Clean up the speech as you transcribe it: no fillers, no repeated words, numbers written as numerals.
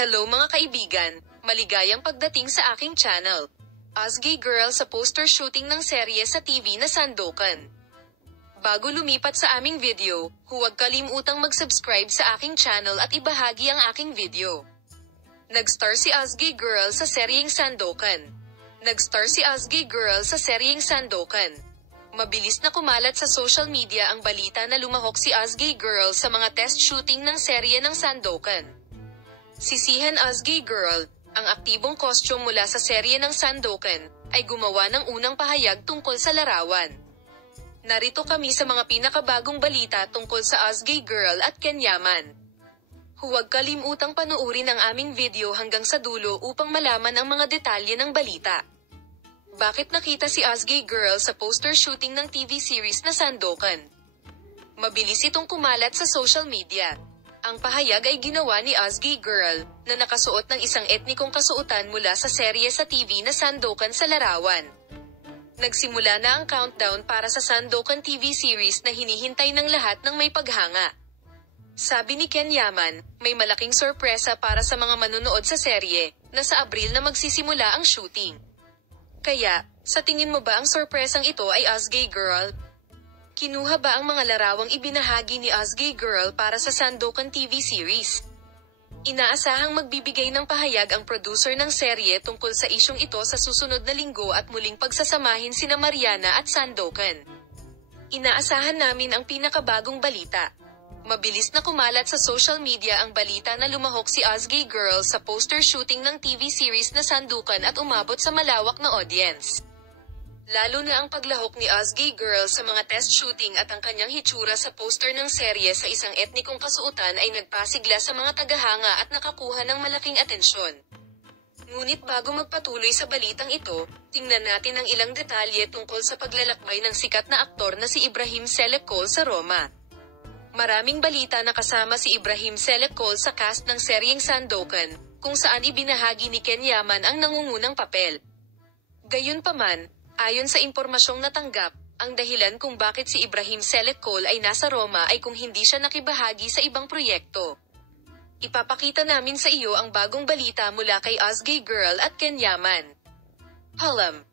Hello mga kaibigan, maligayang pagdating sa aking channel. Asgay Girl sa poster shooting ng serye sa TV na Sandokan. Bago lumipat sa aming video, huwag kalimutang mag-subscribe sa aking channel at ibahagi ang aking video. Nag-star si Asgay Girl sa seryeng Sandokan. Mabilis na kumalat sa social media ang balita na lumahok si Asgay Girl sa mga test shooting ng serye ng Sandokan. Sisihan Asgay Girl, ang aktibong costume mula sa serye ng Sandokan, ay gumawa ng unang pahayag tungkol sa larawan. Narito kami sa mga pinakabagong balita tungkol sa Asgay Girl at Ken Yaman. Huwag kalimutang panuorin ang aming video hanggang sa dulo upang malaman ang mga detalye ng balita. Bakit nakita si Asgay Girl sa poster shooting ng TV series na Sandokan? Mabilis itong kumalat sa social media. Ang pahayag ay ginawa ni Asgay Girl, na nakasuot ng isang etnikong kasuotan mula sa serye sa TV na Sandokan sa larawan. Nagsimula na ang countdown para sa Sandokan TV series na hinihintay ng lahat ng may paghanga. Sabi ni Ken Yaman, may malaking sorpresa para sa mga manonood sa serye, na sa Abril na magsisimula ang shooting. Kaya, sa tingin mo ba ang sorpresang ito ay Asgay Girl? Kinuha ba ang mga larawang ibinahagi ni Asgay Girl para sa Sandokan TV series? Inaasahang magbibigay ng pahayag ang producer ng serye tungkol sa isyong ito sa susunod na linggo at muling pagsasamahin sina Mariana at Sandokan. Inaasahan namin ang pinakabagong balita. Mabilis na kumalat sa social media ang balita na lumahok si Asgay Girl sa poster shooting ng TV series na Sandokan at umabot sa malawak na audience. Lalo na ang paglahok ni Asgay Girl sa mga test shooting at ang kanyang hitsura sa poster ng serye sa isang etnikong kasuotan ay nagpasigla sa mga tagahanga at nakakuha ng malaking atensyon. Ngunit bago magpatuloy sa balitang ito, tingnan natin ang ilang detalye tungkol sa paglalakbay ng sikat na aktor na si Ibrahim Celepcol sa Roma. Maraming balita na kasama si Ibrahim Celepcol sa cast ng seryeng Sandokan, kung saan ibinahagi ni Ken Yaman ang nangungunang papel. Gayunpaman, ayon sa impormasyong natanggap, ang dahilan kung bakit si Ibrahim Celepcol ay nasa Roma ay kung hindi siya nakibahagi sa ibang proyekto. Ipapakita namin sa iyo ang bagong balita mula kay Asgay Girl at Ken Yaman. Halam.